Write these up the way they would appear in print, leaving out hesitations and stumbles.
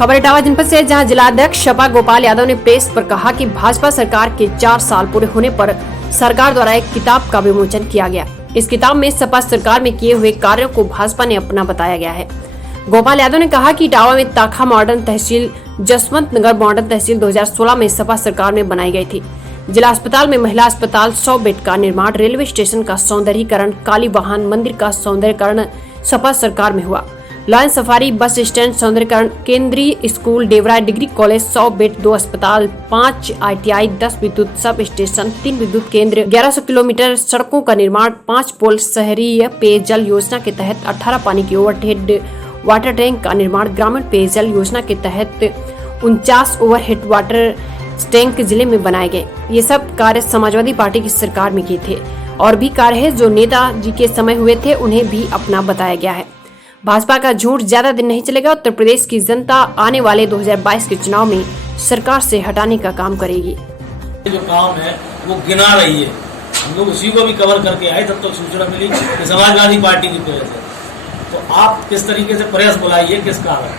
खबर इटावा जनपद से, जहां जिलाध्यक्ष सपा गोपाल यादव ने प्रेस पर कहा कि भाजपा सरकार के 4 साल पूरे होने पर सरकार द्वारा एक किताब का विमोचन किया गया। इस किताब में सपा सरकार में किए हुए कार्यों को भाजपा ने अपना बताया गया है। गोपाल यादव ने कहा कि इटावा में ताखा मॉडर्न तहसील, जसवंत नगर मॉडर्न तहसील 2016 में सपा सरकार में बनाई गई थी। जिला अस्पताल में महिला अस्पताल, 100 बेड का निर्माण, रेलवे स्टेशन का सौंदर्यीकरण, काली वाहन मंदिर का सौंदर्यीकरण सपा सरकार में हुआ। लॉयन सफारी बस स्टैंड सौंदर्यीकरण, केंद्रीय स्कूल, देवरा डिग्री कॉलेज, 100 बेड, 2 अस्पताल, 5 ITI, 10 विद्युत सब स्टेशन, 3 विद्युत केंद्र, 1100 किलोमीटर सड़कों का निर्माण, 5 पोल, शहरी पेयजल योजना के तहत 18 पानी की ओवरहेड वाटर टैंक का निर्माण, ग्रामीण पेयजल योजना के तहत 49 ओवरहेड वाटर टैंक जिले में बनाए गए। ये सब कार्य समाजवादी पार्टी की सरकार में किए थे और भी कार्य है जो नेता जी के समय हुए थे, उन्हें भी अपना बताया गया है। भाजपा का झूठ ज्यादा दिन नहीं चलेगा। उत्तर प्रदेश की जनता आने वाले 2022 के चुनाव में सरकार से हटाने का काम करेगी। जो काम है वो गिना रही है, हम लोग उसी को भी कवर करके आए। तब तक सूचना मिली कि समाजवादी पार्टी की वजह से। तो आप किस तरीके से प्रेस बुलाइए, किस कारण?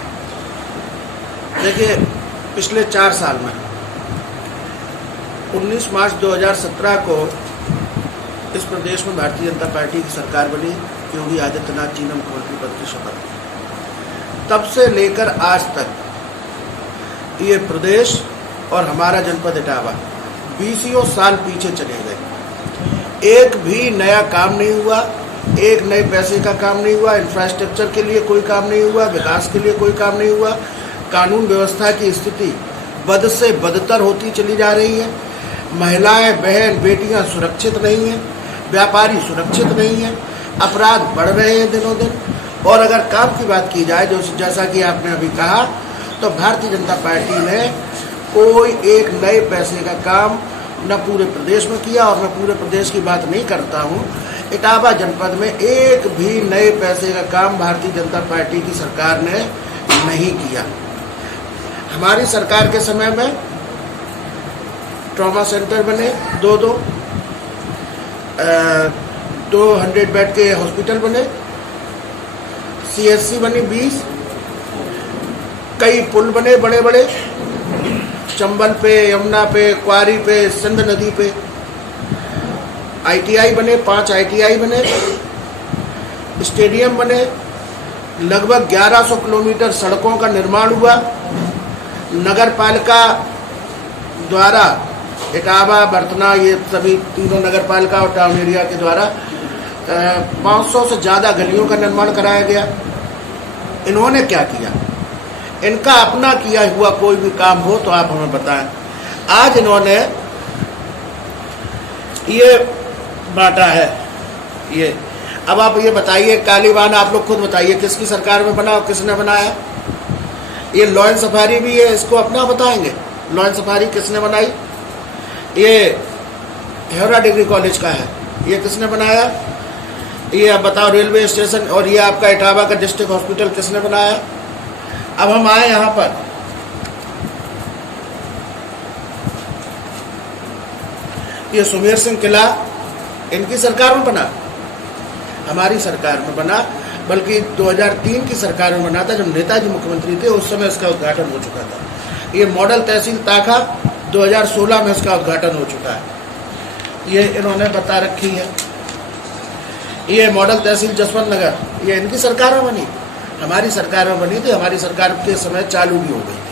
देखिए, पिछले 4 साल में 19 मार्च 2017 को इस प्रदेश में भारतीय जनता पार्टी की सरकार बनी। योगी आदित्यनाथ जी ने मुख्यमंत्री पद की शपथ ली। तब से लेकर आज तक ये प्रदेश और हमारा जनपद इटावा 20 साल पीछे चले गए। एक भी नया काम नहीं हुआ, एक नए पैसे का काम नहीं हुआ, इंफ्रास्ट्रक्चर के लिए कोई काम नहीं हुआ, विकास के लिए कोई काम नहीं हुआ। कानून व्यवस्था की स्थिति बद से बदतर होती चली जा रही है। महिलाएं, बहन, बेटियां सुरक्षित नहीं हैं, व्यापारी सुरक्षित नहीं हैं, अपराध बढ़ रहे हैं दिनों दिन। और अगर काम की बात की जाए, जैसा कि आपने अभी कहा, तो भारतीय जनता पार्टी ने कोई एक नए पैसे का काम न पूरे प्रदेश में किया। और मैं पूरे प्रदेश की बात नहीं करता हूँ, इटावा जनपद में एक भी नए पैसे का काम भारतीय जनता पार्टी की सरकार ने नहीं किया। हमारी सरकार के समय में ट्रॉमा सेंटर बने 200 बेड के हॉस्पिटल बने, CSC बनी 20, कई पुल बने बड़े बड़े, चंबल पे, यमुना पे, क्वारी पे, सिंध नदी पे। ITI बने, 5 ITI बने, स्टेडियम बने, लगभग 1100 किलोमीटर सड़कों का निर्माण हुआ। नगर पालिका द्वारा इटावा, बर्तना, ये सभी तीनों नगर पालिका और टाउन एरिया के द्वारा 500 से ज़्यादा गलियों का निर्माण कराया गया। इन्होंने क्या किया? इनका अपना किया हुआ कोई भी काम हो तो आप हमें बताएं। आज इन्होंने ये बांटा है। ये अब आप ये बताइए, कालीवान आप लोग खुद बताइए किसकी सरकार में बना और किसने बनाया? ये लॉयन सफारी भी है, इसको अपना बताएंगे। लॉयन सफारी किसने बनाई? ये हेवरा डिग्री कॉलेज का है, ये किसने बनाया? ये आप बताओ, रेलवे स्टेशन। और ये आपका इटावा का डिस्ट्रिक्ट हॉस्पिटल किसने बनाया? अब हम आए यहाँ पर, ये सुमेर सिंह किला इनकी सरकार में बना, हमारी सरकार में बना। बल्कि 2003 की सरकार में बना था, जब नेताजी मुख्यमंत्री थे, उस समय इसका उद्घाटन हो चुका था। ये मॉडल तहसील ताखा 2016 में इसका उद्घाटन हो चुका है, ये इन्होंने बता रखी है। ये मॉडल तहसील जसवंत नगर, ये इनकी सरकार में बनी, हमारी सरकार में बनी थी। हमारी सरकार के समय चालू भी हो गई थी।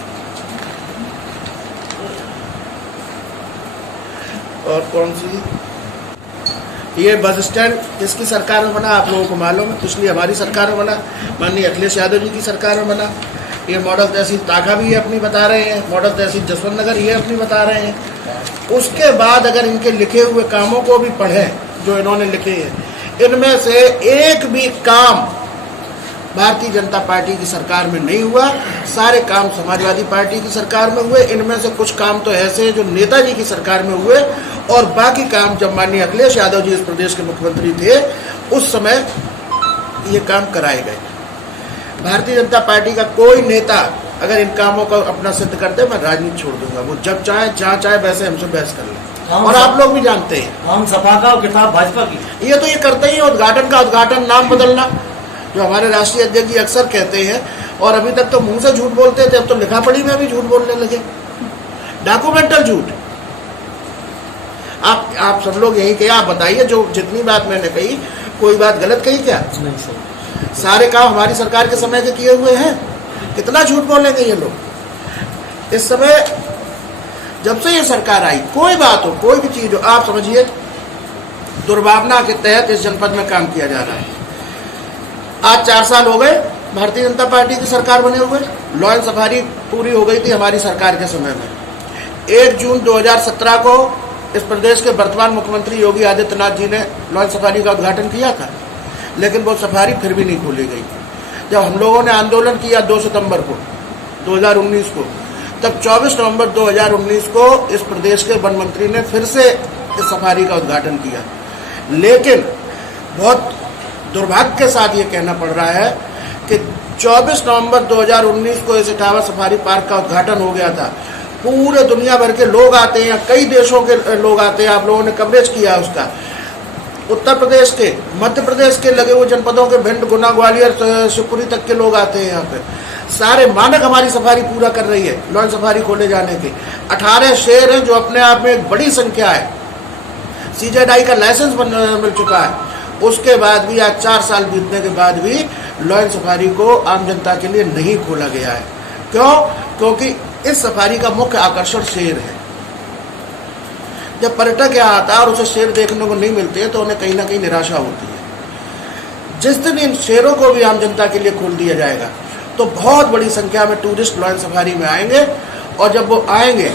और कौन सी? ये बस स्टैंड किसकी सरकार में बना? आप लोगों को मालूम है, पिछली हमारी सरकार में बना, माननीय अखिलेश यादव जी की सरकार में बना। ये मॉडल तहसील ताखा भी ये अपनी बता रहे हैं, मॉडल तहसील जसवंत नगर ये अपनी बता रहे हैं। उसके बाद अगर इनके लिखे हुए कामों को भी पढ़ें जो इन्होंने लिखे हैं, इनमें से एक भी काम भारतीय जनता पार्टी की सरकार में नहीं हुआ। सारे काम समाजवादी पार्टी की सरकार में हुए। इनमें से कुछ काम तो ऐसे हैं जो नेताजी की सरकार में हुए, और बाकी काम जब माननीय अखिलेश यादव जी इस प्रदेश के मुख्यमंत्री थे, उस समय ये काम कराए गए। भारतीय जनता पार्टी का कोई नेता अगर इन कामों को अपना सिद्ध करते, मैं राजनीति छोड़ दूंगा। वो जब चाहे, जहाँ चाहे, वैसे हमसे बहस कर ले। और आप लोग भी जानते हैं, हम सपा का और किताब भाजपा की। ये तो ये करते ही, उद्घाटन का उद्घाटन, नाम बदलना, जो हमारे राष्ट्रीय अध्यक्ष जी अक्सर कहते हैं, और अभी तक तो मुंह से झूठ बोलते थे, अब तो लिखा पढ़ी में भी झूठ बोलने लगे, डॉक्यूमेंटल झूठ। आप सब लोग यही कहे, आप बताइए जो जितनी बात मैंने कही, कोई बात गलत कही क्या? नहीं सर, सारे काम हमारी सरकार के समय के किए हुए हैं। कितना झूठ बोलेंगे ये लोग? इस समय जब से ये सरकार आई, कोई बात हो, कोई भी चीज हो, आप समझिए दुर्भावना के तहत इस जनपद में काम किया जा रहा है। आज 4 साल हो गए भारतीय जनता पार्टी की सरकार बने हुए। लॉ एंड सफारी पूरी हो गई थी हमारी सरकार के समय में। 1 जून 2017 को इस प्रदेश के वर्तमान मुख्यमंत्री योगी आदित्यनाथ जी ने लॉ एंड सफारी का उद्घाटन किया था, लेकिन वो सफारी फिर भी नहीं खोली गई। जब हम लोगों ने आंदोलन किया 2 सितंबर को 2019 को, तब 24 नवंबर 2019 को इस प्रदेश के वन मंत्री ने फिर से इस सफारी का उद्घाटन किया। लेकिन बहुत दुर्भाग्य के साथ ये कहना पड़ रहा है कि 24 नवंबर 2019 को इस इटावा सफारी पार्क का उद्घाटन हो गया था। पूरे दुनिया भर के लोग आते हैं, कई देशों के लोग आते हैं, आप लोगों ने कवरेज किया उसका। उत्तर प्रदेश के, मध्य प्रदेश के लगे हुए जनपदों के, भिंड, गुना, ग्वालियर, शिवपुरी तक के लोग आते हैं यहाँ पे। सारे मानक हमारी सफारी पूरा कर रही है लॉ एंड सफारी खोले जाने के। 18 शहर हैं, जो अपने आप में एक बड़ी संख्या है। CZI का लाइसेंस मिल चुका है। उसके बाद भी आज 4 साल बीतने के बाद भी लॉ एंड सफारी को आम जनता के लिए नहीं खोला गया है। क्यों? क्योंकि इस सफारी का मुख्य आकर्षण शेर है। जब पर्यटक यहाँ आता है और उसे शेर देखने को नहीं मिलते हैं तो उन्हें कहीं ना कहीं निराशा होती है। जिस दिन इन शेरों को भी आम जनता के लिए खोल दिया जाएगा तो बहुत बड़ी संख्या में टूरिस्ट लॉ एंड सफारी में आएंगे, और जब वो आएंगे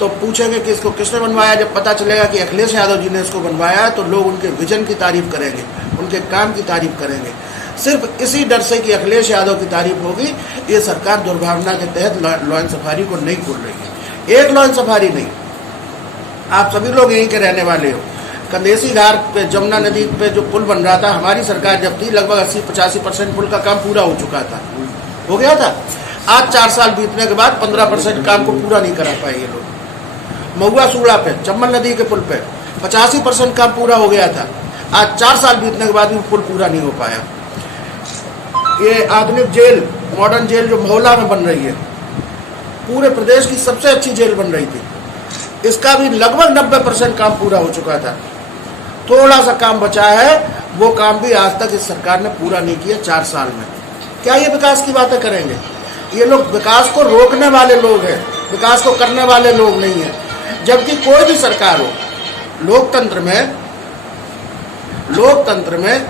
तो पूछेंगे कि इसको किसने बनवाया। जब पता चलेगा कि अखिलेश यादव जी ने इसको बनवाया है तो लोग उनके विजन की तारीफ करेंगे, उनके काम की तारीफ करेंगे। सिर्फ इसी डर से कि अखिलेश यादव की तारीफ होगी, ये सरकार दुर्भावना के तहत लॉ एंड सफारी को नहीं खोल रही है। एक लॉ एंड सफारी नहीं, आप सभी लोग यहीं के रहने वाले हो। कंदेसी घाट पे जमुना नदी पे जो पुल बन रहा था, हमारी सरकार जब थी लगभग 80-85% पुल का काम पूरा हो चुका था, हो गया था। आज 4 साल बीतने के बाद 15% काम को पूरा नहीं करा पाए ये लोग। महुआ सूड़ा पे, चम्बल नदी के पुल पे 85% काम पूरा हो गया था। आज 4 साल बीतने के बाद भी पुल पूरा नहीं हो पाया। ये आधुनिक जेल, मॉडर्न जेल जो महोला में बन रही है, पूरे प्रदेश की सबसे अच्छी जेल बन रही थी, इसका भी लगभग 90% काम पूरा हो चुका था। थोड़ा सा काम बचा है, वो काम भी आज तक इस सरकार ने पूरा नहीं किया 4 साल में। क्या ये विकास की बातें करेंगे? ये लोग विकास को रोकने वाले लोग हैं, विकास को करने वाले लोग नहीं हैं। जबकि कोई भी सरकार हो, लोकतंत्र में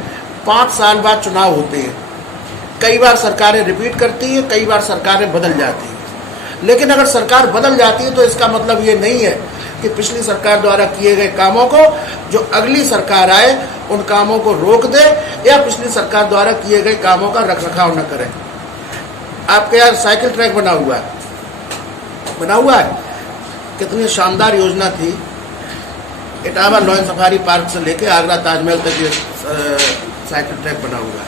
5 साल बाद चुनाव होते हैं। कई बार सरकारें रिपीट करती हैं, कई बार सरकारें बदल जाती हैं। लेकिन अगर सरकार बदल जाती है तो इसका मतलब ये नहीं है कि पिछली सरकार द्वारा किए गए कामों को जो अगली सरकार आए उन कामों को रोक दे, या पिछली सरकार द्वारा किए गए कामों का रखरखाव न करे। आपके यहाँ साइकिल ट्रैक बना हुआ है, कितनी शानदार योजना थी। Etawah law and safari park से लेके आगरा ताजमहल तक ये साइकिल ट्रैक बना हुआ है।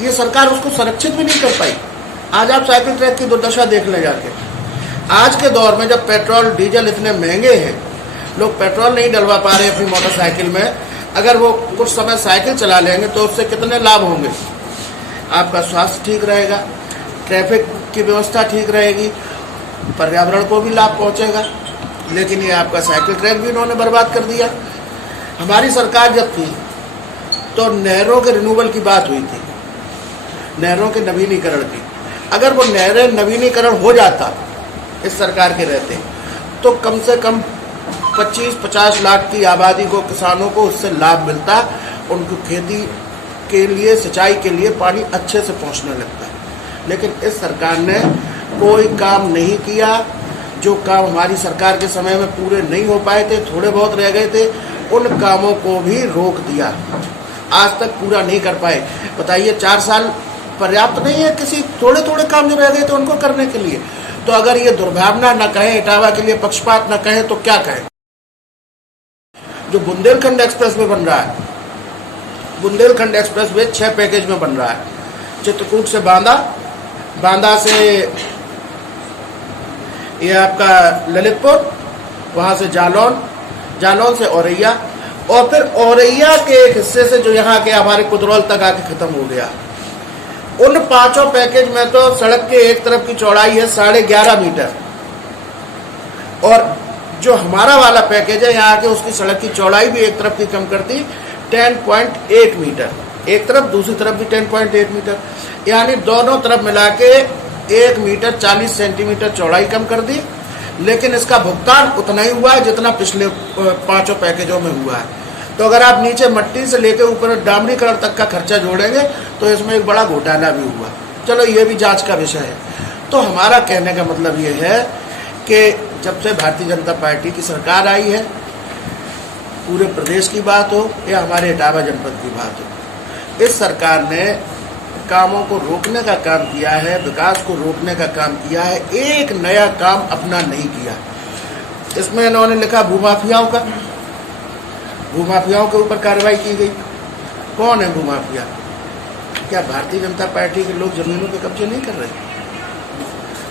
ये सरकार उसको संरक्षित भी नहीं कर पाई। आज आप साइकिल ट्रैक की दुर्दशा देख ले जाके। आज के दौर में जब पेट्रोल डीजल इतने महंगे हैं, लोग पेट्रोल नहीं डलवा पा रहे अपनी मोटरसाइकिल में, अगर वो कुछ समय साइकिल चला लेंगे तो उससे कितने लाभ होंगे। आपका स्वास्थ्य ठीक रहेगा, ट्रैफिक की व्यवस्था ठीक रहेगी, पर्यावरण को भी लाभ पहुंचेगा। लेकिन ये आपका साइकिल ट्रैक भी इन्होंने बर्बाद कर दिया। हमारी सरकार जब थी तो नहरों के रिन्यूअल की बात हुई थी, नहरों के नवीनीकरण की। अगर वो नहरें नवीनीकरण हो जाता इस सरकार के रहते, तो कम से कम 25-50 लाख की आबादी को, किसानों को उससे लाभ मिलता। उनको खेती के लिए, सिंचाई के लिए पानी अच्छे से पहुंचने लगता। लेकिन इस सरकार ने कोई काम नहीं किया। जो काम हमारी सरकार के समय में पूरे नहीं हो पाए थे, थोड़े बहुत रह गए थे, उन कामों को भी रोक दिया, आज तक पूरा नहीं कर पाए। बताइए 4 साल पर्याप्त नहीं है किसी थोड़े थोड़े काम जो रह गए थे उनको करने के लिए? तो अगर ये दुर्भावना न कहें, इटावा के लिए पक्षपात न कहें, तो क्या कहें? जो बुंदेलखंड एक्सप्रेस वे बन रहा है, बुंदेलखंड एक्सप्रेस वे 6 पैकेज में बन रहा है। चित्रकूट से बांदा से ये आपका ललितपुर, वहाँ से जालौन से औरैया, और फिर औरैया के एक हिस्से से जो यहाँ के हमारे कुदरौल तक आके खत्म हो गया। उन 5 पैकेज में तो सड़क के एक तरफ की चौड़ाई है 11.5 मीटर, और जो हमारा वाला पैकेज है यहाँ के, उसकी सड़क की चौड़ाई भी एक तरफ की कम कर दी 10.8 मीटर, एक तरफ दूसरी तरफ भी 10.8 मीटर, यानी दोनों तरफ मिला के 1 मीटर 40 सेंटीमीटर चौड़ाई कम कर दी। लेकिन इसका भुगतान उतना ही हुआ है जितना पिछले 5 पैकेजों में हुआ है। तो अगर आप नीचे मट्टी से लेकर ऊपर डामरीकरण तक का खर्चा जोड़ेंगे तो इसमें एक बड़ा घोटाला भी हुआ। चलो ये भी जांच का विषय है। तो हमारा कहने का मतलब ये है कि जब से भारतीय जनता पार्टी की सरकार आई है, पूरे प्रदेश की बात हो या हमारे इटावा जनपद की बात हो, इस सरकार ने कामों को रोकने का काम किया है, विकास को रोकने का काम किया है, एक नया काम अपना नहीं किया। इसमें इन्होंने लिखा भूमाफियाओं का, भूमाफियाओं के ऊपर कार्रवाई की गई। कौन है भूमाफिया? क्या भारतीय जनता पार्टी के लोग जमीनों पे कब्जे नहीं कर रहे?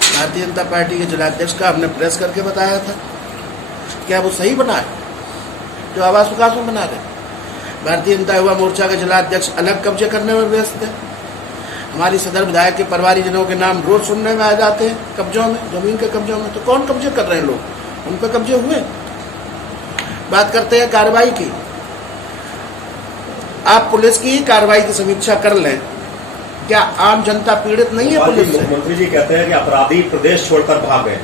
भारतीय जनता पार्टी के जिलाध्यक्ष का हमने प्रेस करके बताया था। क्या वो सही बना है जो आवास विकास में बना रहे? भारतीय जनता युवा मोर्चा के जिलाध्यक्ष अलग कब्जे करने में व्यस्त है। हमारी सदर विधायक के परिवारजनों के नाम रोज सुनने में आ जाते हैं कब्जों में, जमीन के कब्जों में। तो कौन कब्जे कर रहे हैं लोग? उन पे कब्जे हुए। बात करते हैं कार्रवाई की। आप पुलिस की कार्रवाई की समीक्षा कर लें, क्या आम जनता पीड़ित नहीं है पुलिस से? मुख्यमंत्री जी कहते हैं कि अपराधी प्रदेश छोड़कर भाग गए।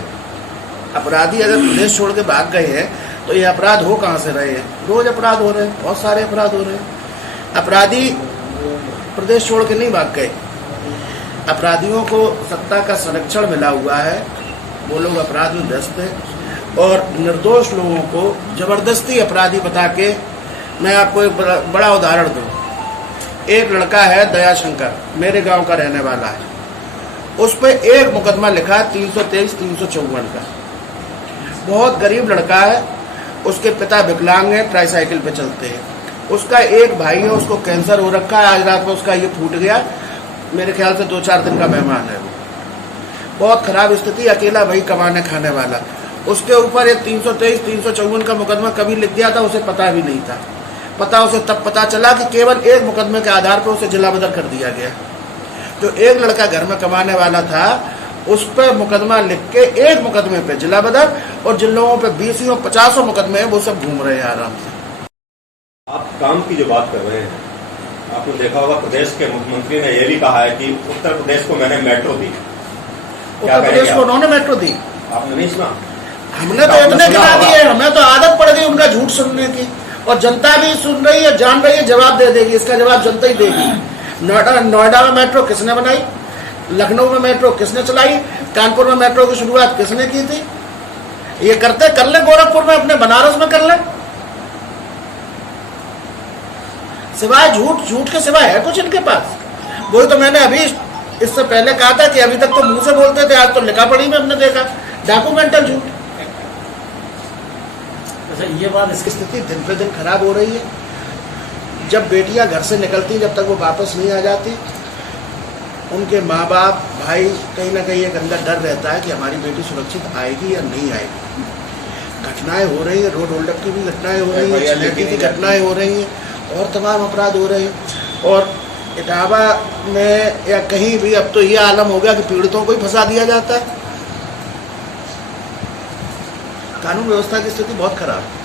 अपराधी अगर प्रदेश छोड़ के भाग गए हैं तो ये अपराध हो कहाँ से रहे हैं? रोज अपराध हो रहे हैं, बहुत सारे अपराध हो रहे हैं। अपराधी प्रदेश छोड़ के नहीं भाग गए। अपराधियों को सत्ता का संरक्षण मिला हुआ है, वो लोग अपराध में व्यस्त हैं, और निर्दोष लोगों को जबरदस्ती अपराधी बता के। मैं आपको एक बड़ा उदाहरण दूं। एक लड़का है दयाशंकर, मेरे गांव का रहने वाला है, उस पर एक मुकदमा लिखा 323, 354 का। बहुत गरीब लड़का है, उसके पिता विकलांग है, ट्राईसाइकिल पे चलते हैं। उसका एक भाई है, उसको कैंसर हो रखा है, आज रात में उसका ये फूट गया। मेरे ख्याल से 2-4 दिन का मेहमान है वो। बहुत खराब स्थिति, अकेला भाई कमाने खाने वाला। उसके ऊपर एक 323, 354 का मुकदमा कभी लिख दिया था, उसे पता भी नहीं था। पता उसे तब पता चला कि केवल एक मुकदमे के आधार पर उसे जिला बदर कर दिया गया। जो एक लड़का घर में कमाने वाला था, उस पर मुकदमा लिख के एक मुकदमे पे जिला बदर, और जिन लोगों पे 20 और 50 मुकदमे हैं वो सब घूम रहे हैं आराम से। आप काम की जो बात कर रहे हैं, आपने देखा होगा प्रदेश के मुख्यमंत्री ने यह भी कहा है कि उत्तर प्रदेश को मैंने मेट्रो दी। उत्तर प्रदेश को उन्होंने मेट्रो दी? आपने नहीं सुना? हमने तो इतने गिना दिए, हमें तो आदत पड़ गई उनका झूठ सुनने की, और जनता भी सुन रही है, जान रही है, जवाब दे देगी। इसका जवाब जनता ही देगी। नोएडा में मेट्रो किसने बनाई? लखनऊ में मेट्रो किसने चलाई? कानपुर में मेट्रो की शुरुआत किसने की थी? ये करते कर ले, गोरखपुर में, अपने बनारस में कर ले। सिवाय झूठ के सिवाय है कुछ इनके पास? वही तो मैंने अभी इससे पहले कहा था कि अभी तक तो मुंह से बोलते थे, आज तो लिखा पढ़ी में हमने देखा डॉक्यूमेंटल झूठ। अच्छा, ये बात इसकी स्थिति दिन पे दिन खराब हो रही है। जब बेटियां घर से निकलती, जब तक वो वापस नहीं आ जाती, उनके माँ बाप, भाई, कहीं ना कहीं एक अंदर डर रहता है कि हमारी बेटी सुरक्षित आएगी या नहीं आएगी। घटनाएं हो रही है, रोड होल्ड अप की भी घटनाएं हो रही है, छीनने की घटनाएं हो रही हैं, और तमाम अपराध हो रहे हैं। और इटावा में या कहीं भी अब तो ये आलम हो गया कि पीड़ितों को ही फंसा दिया जाता है। कानून व्यवस्था की स्थिति बहुत खराब है।